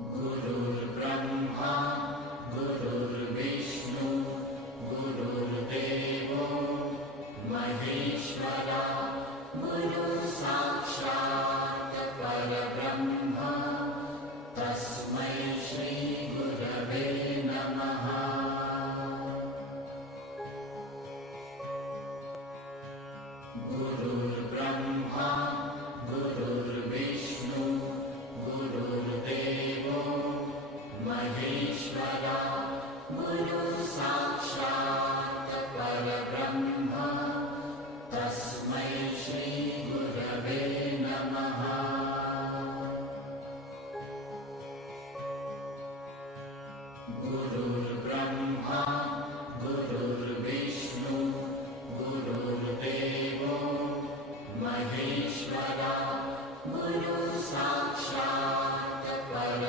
गुरुर्ब्रह्मा गुरुर्विष्णु गुरुर्देवो महेश्वरा गुरुसाक्षात् परब्रह्म तस्मै श्री गुरवे नमः। गुरुर्ब्रह्मा गुरुर्विष्णु गुरुर्देवो महेश्वरा गुरुसाक्षात् परब्रह्म तस्मै श्री गुरवे नमः। गुरु